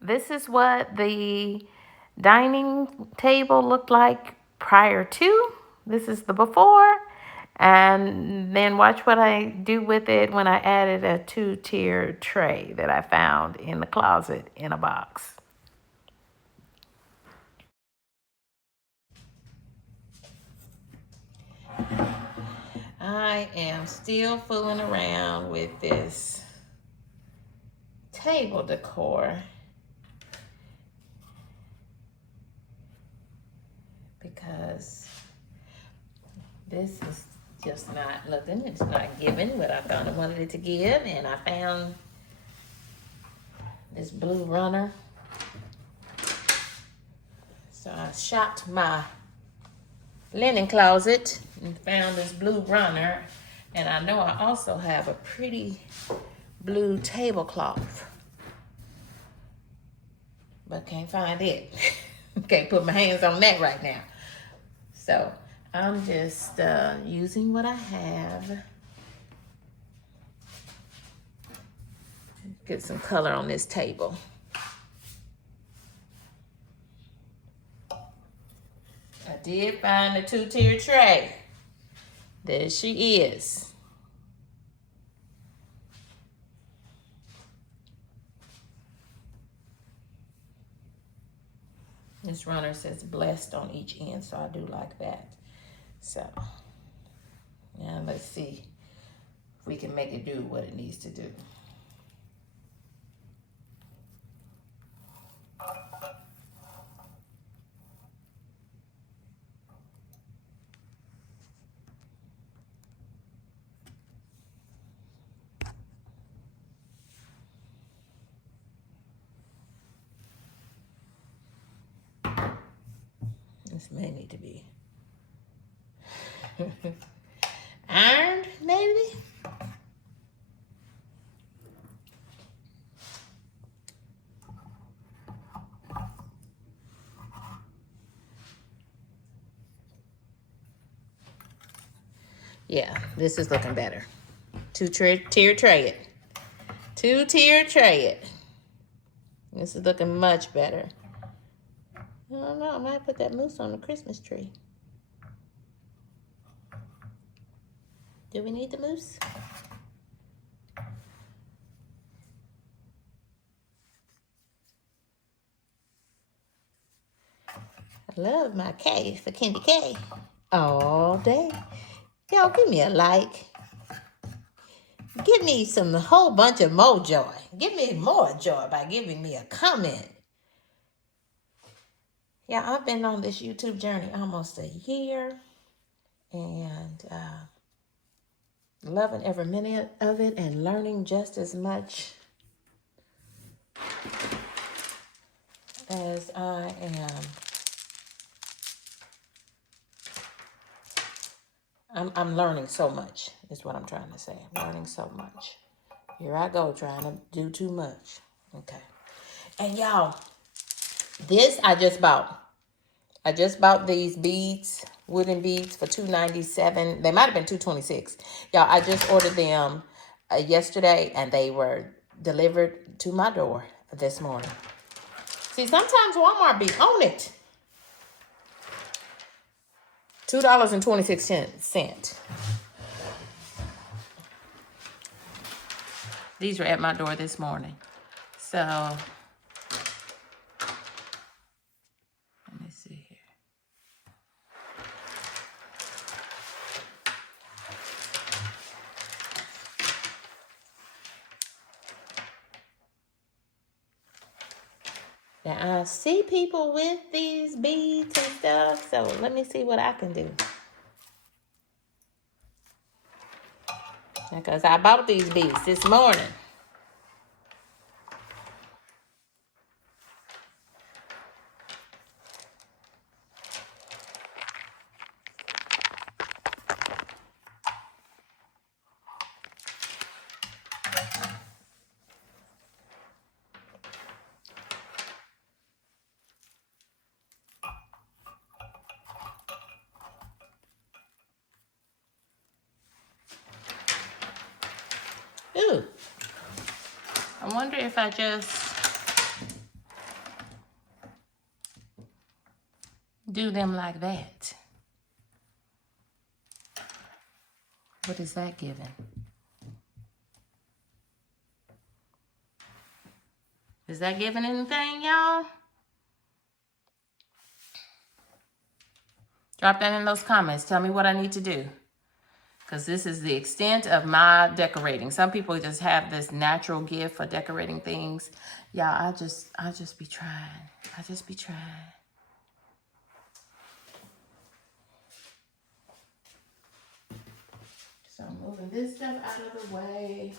This is what the dining table looked like prior to. This is the before. And then watch what I do with it when I added a 2-tier tray that I found in the closet in a box. I am still fooling around with this table decor because this is just not looking, it's not giving what I thought I wanted it to give. And I found this blue runner. So I shopped my linen closet and found this blue runner. And I know I also have a pretty blue tablecloth, but can't find it. Can't put my hands on that right now. So I'm just using what I have. Get some color on this table. I did find the 2-tier tray. There she is. This runner says blessed on each end, so I do like that. So, now let's see if we can make it do what it needs to do. This may need to be ironed, maybe? Yeah, this is looking better. 2-tier tray it. 2-tier tray it. This is looking much better. I don't know, I might put that mousse on the Christmas tree. Do we need the mousse? I love my K for Candy K all day. Y'all give me a like. Give me a whole bunch of more joy. Give me more joy by giving me a comment. Yeah, I've been on this YouTube journey almost a year, and loving every minute of it and learning just as much as I am. I'm learning so much, is what I'm trying to say. I'm learning so much. Here I go, trying to do too much. Okay. And y'all, this I just bought. I just bought these beads, wooden beads for $2.97. They might have been $2.26. Y'all, I just ordered them yesterday, and they were delivered to my door this morning. See, sometimes Walmart be on it. $2.26. These were at my door this morning. So, let me see here. Now, I see people with these beads and stuff, so let me see what I can do. Because I bought these beads this morning. Ooh. I wonder if I just do them like that. What is that giving? Is that giving anything, y'all? Drop that in those comments. Tell me what I need to do. Because this is the extent of my decorating. Some people just have this natural gift for decorating things. Y'all, I just be trying. I just be trying. So I'm moving this stuff out of the way.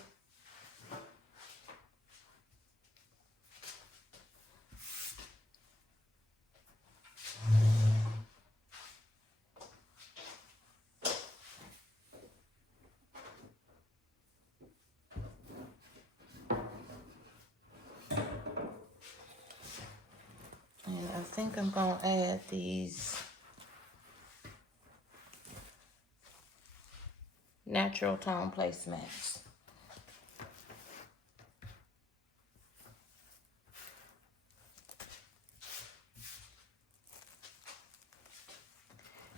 And I think I'm going to add these natural tone placemats.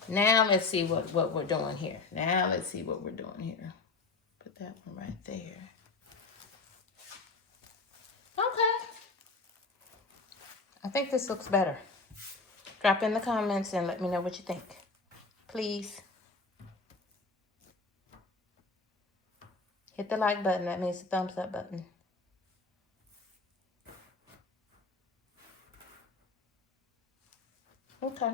Now let's see what we're doing here. Now let's see what we're doing here. Put that one right there. Okay. I think this looks better. Drop in the comments and let me know what you think. Please. Hit the like button. That means the thumbs up button. Okay.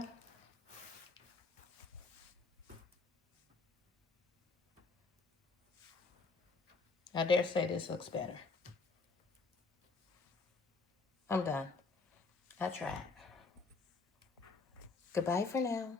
I dare say this looks better. I'm done. I tried. Goodbye for now.